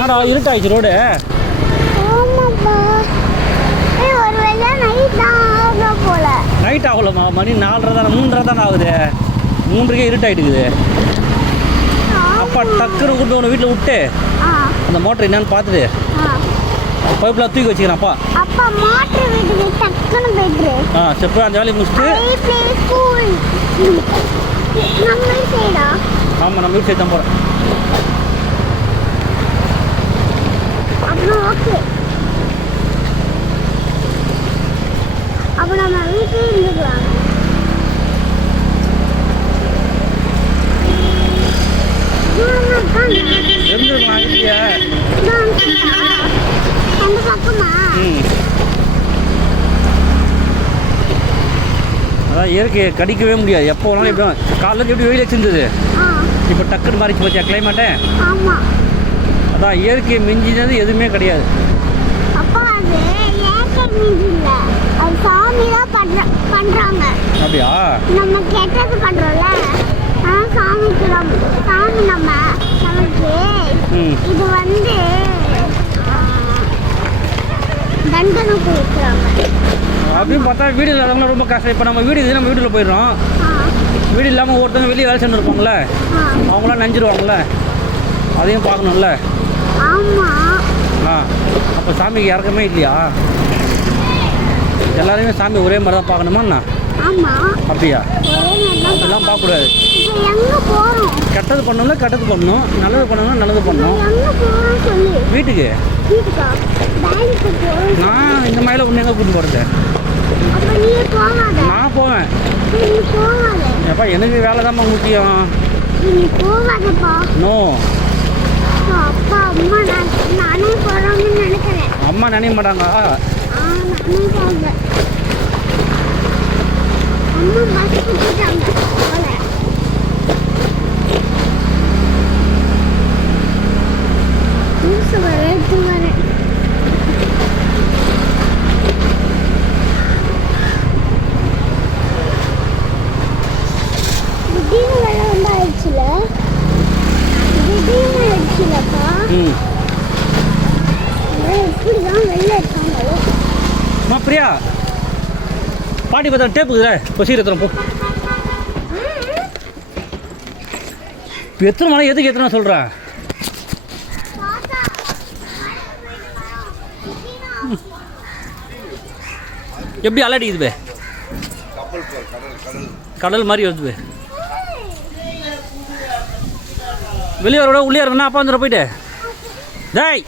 என்னடா இருட்டாயிடுச்சு road. Night ஆகலம்மா, மணி 4:30 தானே, 3:30 தானே ஆகுது. 3:00க்கே இருட்டாயிட்டுக்குது. அப்பா டக்குன்னு கூட்டு ஒன்று வீட்டில் விட்டு அந்த மோட்டர் என்னன்னு பார்த்துட்டு பைப்பில் தூக்கி வச்சுக்கிறேன். அப்பா செப்பு அந்த வேலையை முடிச்சுட்டு. ஆமாம், நம்ம வீட்டு சைடு தான் போகிறேன். அப்போ நம்ம வீட்டிலே இருந்துக்கலாம். அதான் இயற்கையை கடிக்கவே முடியாது. எப்போ வேணாலும் எப்படி காலையில் எப்படி வெயில் வச்சிருந்தது, இப்போ டக்குன்னு மாறிச்சு பார்த்தியா கிளைமேட்டே. அதான் இயற்கையை மிஞ்சினது எதுவுமே கிடையாது. அப்படியா? நம்ம கெட்டது பண்றோம்ல, சாமிக்கு சாமி நமக்கு இது வந்து தண்டனை கொடுக்குறாங்க. அப்படின்னு பார்த்தா வீடு இல்லாதவங்க ரொம்ப கஷ்டம். இப்போ நம்ம வீடு நம்ம வீட்டில் போயிடுறோம். வீடு இல்லாமல் ஒருத்தவங்க வெளியே வேலை செஞ்சுருப்பாங்களே, அவங்களாம் நஞ்சிருவாங்களே, அதையும் பார்க்கணும்ல. அப்போ சாமிக்கு இறக்கமே இல்லையா? எல்லாருமே சாமி ஒரே மாதிரி தான் பார்க்கணுமா? அப்படியா? அப்படிலாம் பார்க்கக்கூடாது. கெட்டது பண்ணணும்ல கெட்டது பண்ணணும், நல்லது பண்ணணும்னா நல்லது பண்ணணும். வீட்டுக்கு நான் இந்த மாதிரிலாம் ஒன்று எங்கே கூட்டு போகிறது? நான் போவேன். எப்பா எனக்கு வேலை தான் முக்கியம். நோ, அம்மா நினைக்க மாட்டாங்க. பிரியா பாட்டி பார்த்தா டேப்புக்குதுல இப்போ சீரத்தில் போ. இப்போ எத்தனை மணி எதுக்கு எத்தனை சொல்கிறேன்? எப்படி அலடிக்குது? கடல் மாதிரி வருது. வெளியே வர உள்ளே இருக்கா? அப்பா வந்துட போயிட்டு டேய்